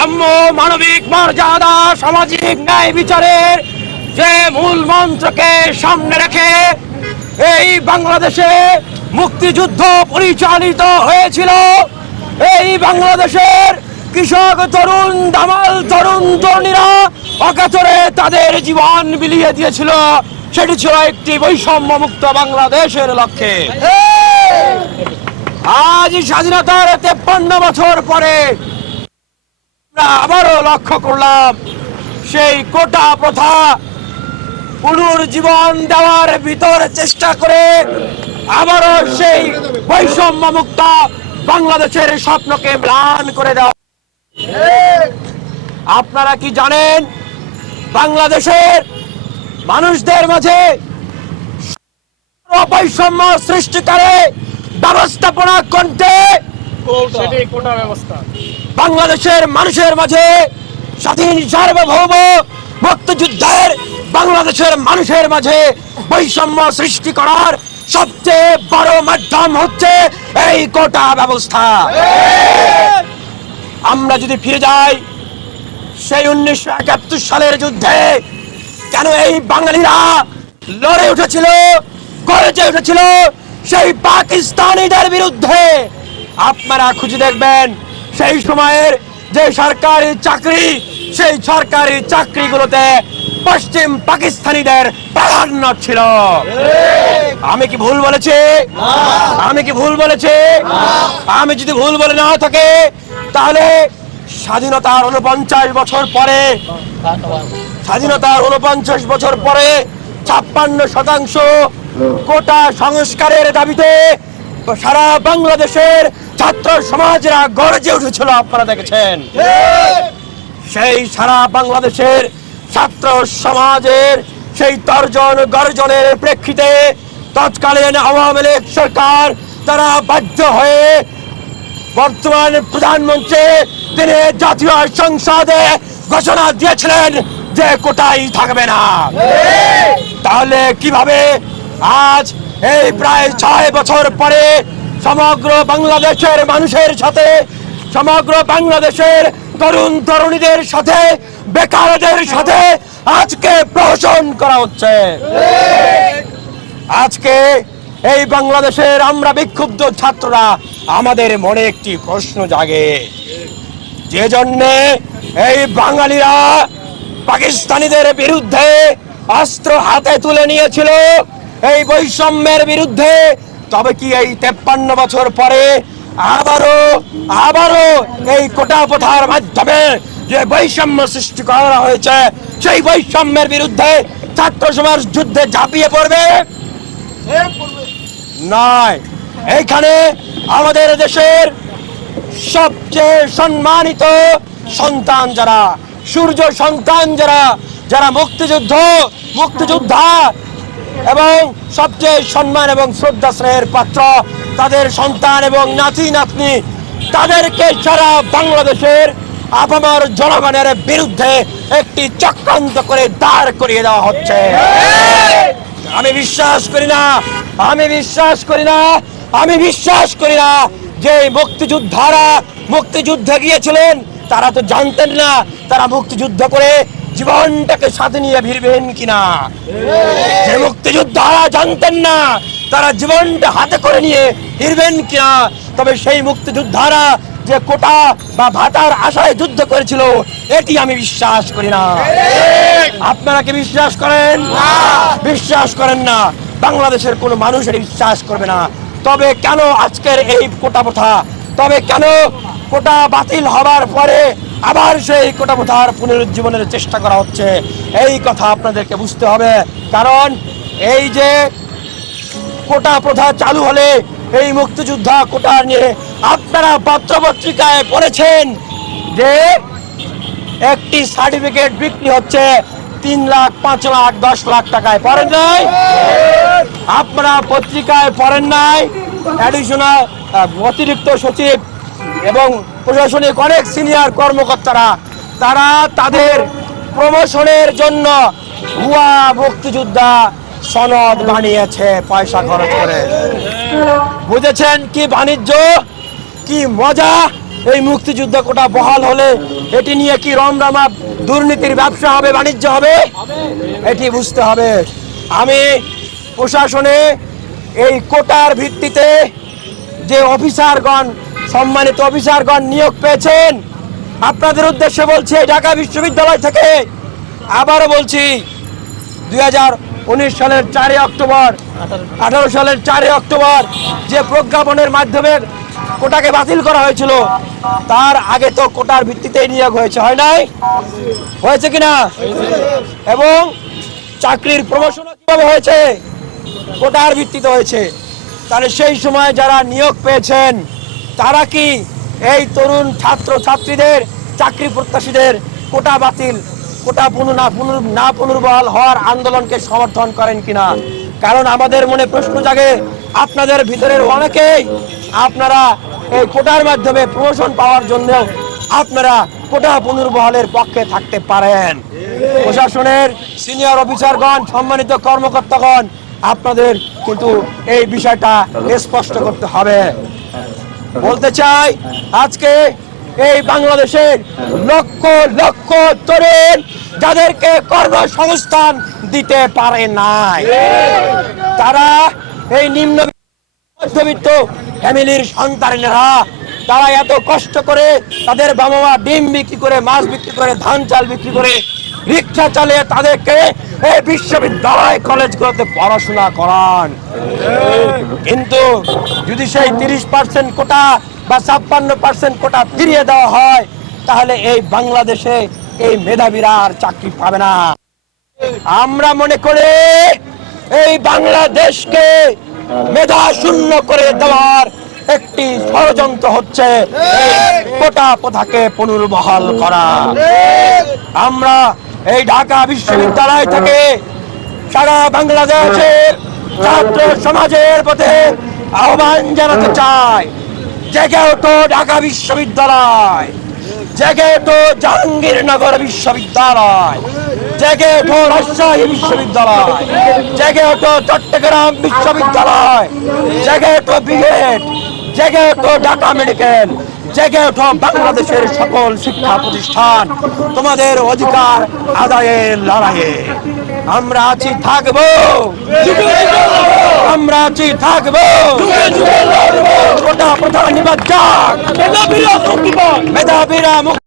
সাম্য মানবিক মর্যাদা সামাজিক ন্যায় বিচারের যে মূল মন্ত্রকে সামনে রেখে এই বাংলাদেশে মুক্তিযুদ্ধ পরিচালিত হয়েছিল। এই বাংলাদেশের কৃষক তরুণ দামাল তরুণ তরুণীরা অকাতরে তাদের জীবন বিলিয়ে দিয়েছিল। সেটি ছিল একটি বৈষম্য মুক্ত বাংলাদেশের লক্ষ্যে। আজ স্বাধীনতার তেপ্পান্ন বছর পরে আমরা আবারও লক্ষ্য করলাম সেই কোটা প্রথা পুনর্জীবন দেওয়ার ভিতর চেষ্টা করে আবারও সেই বৈষম্য মুক্ত বাংলাদেশের স্বপ্নকে ম্লান করে দেওয়া। আপনারা কি জানেন, বাংলাদেশের মানুষদের মাঝে বৈষম্য সৃষ্টিকারে ব্যবস্থাপনা সেটাই কোটা। ব্যবস্থা। বাংলাদেশের মানুষের মাঝে স্বাধীন সার্বভৌম মুক্তিযুদ্ধের বাংলাদেশের মানুষের মাঝে বৈষম্য সৃষ্টি করার সবচেয়ে বড় মাধ্যম হচ্ছে এই কোটা ব্যবস্থা। আমরা যদি ফিরে যাই সেই উনিশশো একাত্তর সালের যুদ্ধে কেন এই বাঙালিরা লড়ে উঠেছিল গরজে উঠেছিল সেই পাকিস্তানিদের বিরুদ্ধে? আপনারা খুঁজে দেখবেন, সেই সময়ের যে সরকারি চাকরি, সেই সরকারি চাকরিগুলোতে পশ্চিম পাকিস্তানিদের প্রাধান্য ছিল। আমি কি ভুল বলেছি? আমি কি ভুল বলেছি? আমি যদি ভুল বলে না থাকে, তাহলে স্বাধীনতার উনপঞ্চাশ বছর পরে, স্বাধীনতার উনপঞ্চাশ বছর পরে ছাপ্পান্ন শতাংশ কোটা সংস্কারের দাবিতে সারা বাংলাদেশের ছাত্র সমাজরা গর্জে উঠেছিল আপনারা দেখেছেন। সেই সারা বাংলাদেশের ছাত্র সমাজের সেই তর্জন গর্জনের প্রেক্ষিতে তৎকালীন আওয়ামী লীগ সরকার তারা বাধ্য হয়ে বর্তমান প্রধানমন্ত্রী তিনি জাতীয় সংসদে ঘোষণা দিয়েছিলেন যে কোটাই থাকবে না। তাহলে কীভাবে আজ এই প্রায় ছয় বছর পরে সমগ্র বাংলাদেশের মানুষের সাথে, সমগ্র বাংলাদেশের তরুণ তরুণীদের সাথে, বেকারদের সাথে আজকে প্রহসন করা হচ্ছে। আজকে এই বাংলাদেশের আমরা বিক্ষুব্ধ ছাত্ররা আমাদের মনে একটি প্রশ্ন জাগে। যে জন্যে এই বাঙালিরা পাকিস্তানিদের বিরুদ্ধে অস্ত্র হাতে তুলে নিয়েছিল এই বৈষম্যের বিরুদ্ধে, তবে কি এই তেপ্পান্ন বছর পরে আবারও আবারও এই কোটা প্রথার মাধ্যমে যে বৈষম্য সৃষ্টি করা হয়েছে, সেই বৈষম্যের বিরুদ্ধে ছাত্র সমাজ যুদ্ধে ঝাঁপিয়ে পড়বে? নয়। এইখানে আমাদের দেশের সবচেয়ে সম্মানিত সন্তান যারা, সূর্য সন্তান যারা যারা মুক্তিযুদ্ধ, মুক্তিযোদ্ধা এবং সবচেয়ে সম্মান এবং শ্রদ্ধা স্নেহের পাত্র তাদের সন্তান এবং নাতি নাতনি, তাদেরকে সারা বাংলাদেশের আপামার জনগণের বিরুদ্ধে একটি চক্রান্ত করে দাঁড় করিয়ে দেওয়া হচ্ছে। আমি বিশ্বাস করি না, আমি বিশ্বাস করি না, আমি বিশ্বাস করি না যে মুক্তিযোদ্ধারা মুক্তিযুদ্ধে গিয়েছিলেন, তারা তো জানতেন না, তারা মুক্তিযুদ্ধ করে জীবনটাকে সাথে নিয়ে ভিড়বেন কিনা? যে মুক্তিযোদ্ধারা জানতেন না তারা জীবনটা হাতে করে নিয়ে ফিরবেন কিনা? তবে সেই মুক্তিযোদ্ধারা যে কোটা বা ভাতার আশায় যুদ্ধ করেছিল এটি আমি বিশ্বাস করি না। আপনারা কি বিশ্বাস করেন? বিশ্বাস করেন না। বাংলাদেশের কোনো মানুষ এটি বিশ্বাস করবে না। তবে কেন আজকের এই কোটা প্রথা? তবে কেন কোটা বাতিল হবার পরে আবার সেই কোটা প্রথার পুনরুজ্জীবনের চেষ্টা করা হচ্ছে। এই কথা আপনাদেরকে বুঝতে হবে। কারণ এই যে কোটা প্রথা চালু হলে এই মুক্তিযোদ্ধা কোটা নিয়ে আপনারা পত্রপত্রিকায় পড়েছেন যে একটি সার্টিফিকেট বিক্রি হচ্ছে তিন লাখ, পাঁচ লাখ, দশ লাখ টাকায়। পড়েন নাই? আপনারা পত্রিকায় পড়েন নাই। অ্যাডিশনাল অতিরিক্ত সচিব এবং প্রশাসনিক অনেক সিনিয়র কর্মকর্তারা, তারা তাদের প্রমোশনের জন্য ভুয়া মুক্তিযোদ্ধা সনদ বানিয়েছে পয়সা খরচ করে। বুঝেছেন কি বাণিজ্য? কি মজা? এই মুক্তিযুদ্ধ কোটা বহাল হলে এটি নিয়ে কি রমরমা দুর্নীতির ব্যবসা হবে, বাণিজ্য হবে? এটি বুঝতে হবে। আমি প্রশাসনে এই কোটার ভিত্তিতে যে অফিসারগণ সম্মানিত অফিসারগণ নিয়োগ পেয়েছেন। আপনাদের উদ্দেশ্যে বলছি ঢাকা বিশ্ববিদ্যালয় থেকে আবারও বলছি, দুই সালের চারই অক্টোবর, আঠারো সালের চারই অক্টোবর যে প্রজ্ঞাপনের মাধ্যমে কোটাকে বাতিল করা হয়েছিল, তার আগে তো কোটার ভিত্তিতেই নিয়োগ হয়েছে, হয় নাই? হয়েছে কিনা এবং চাকরির প্রমোশন কীভাবে হয়েছে? কোটার ভিত্তিতে হয়েছে। তাহলে সেই সময় যারা নিয়োগ পেয়েছেন তারা কি এই তরুণ ছাত্র ছাত্রীদের চাকরি প্রত্যাশীদের কোটা বাতিল, কোটা পুনঃ না পুনর, না পুনর্বহাল হওয়ার আন্দোলনকে সমর্থন করেন কিনা? কারণ আমাদের মনে প্রশ্ন জাগে, আপনাদের ভিতরের অনেকেই আপনারা এই কোটার মাধ্যমে প্রমোশন পাওয়ার জন্য আপনারা কোটা পুনর্বহালের পক্ষে থাকতে পারেন। প্রশাসনের সিনিয়র অফিসারগণ সম্মানিত কর্মকর্তাগণ, আপনাদের কিন্তু এই বিষয়টা স্পষ্ট করতে হবে। বলতে চাই, আজকে এই বাংলাদেশের লক্ষ লক্ষ তরুণ যাদেরকে কর্মসংস্থান দিতে পারে নাই। তারা এই নিম্ন মধ্যবিত্ত ফ্যামিলির সন্তানেরা, তারা এত কষ্ট করে তাদের বাবা মা ডিম বিক্রি করে, মাছ বিক্রি করে, ধান চাল বিক্রি করে, রিক্সা চালিয়ে তাদেরকে এই বিশ্ববিদ্যালয় কলেজগুলোতে পড়াশোনা করান। কিন্তু যদি সেই তিরিশ পার্সেন্ট কোটা বা ছাপ্পান্ন পার্সেন্ট কোটা ফিরিয়ে দেওয়া হয়, তাহলে এই বাংলাদেশে এই মেধাবীরা আর চাকরি পাবে না। আমরা মনে করি এই বাংলাদেশকে মেধা শূন্য করে দেওয়ার একটি ষড়যন্ত্র হচ্ছে কোটা প্রথাকে পুনর্বহাল করা। আমরা এই ঢাকা বিশ্ববিদ্যালয় থেকে সারা বাংলাদেশের ছাত্র সমাজের পথে আহ্বান জানাতে চাই জেগে ওঠো ঢাকা বিশ্ববিদ্যালয়। জেগে ওঠো জাহাঙ্গীরনগর বিশ্ববিদ্যালয়। জেগে ওঠো রাজশাহী বিশ্ববিদ্যালয়। জেগে ওঠো চট্টগ্রাম বিশ্ববিদ্যালয়। জেগে ওঠো বিএড জেগে ওঠো ঢাকা মেডিকেল। জেগে ওঠো বাংলাদেশের সকল শিক্ষা প্রতিষ্ঠান। তোমাদের অধিকার আদায়ের লড়াইয়ে। আমরা আছি, থাকব। আমরা আছি, থাকব। গোটা প্রধান মেধাবীরা মুক্তি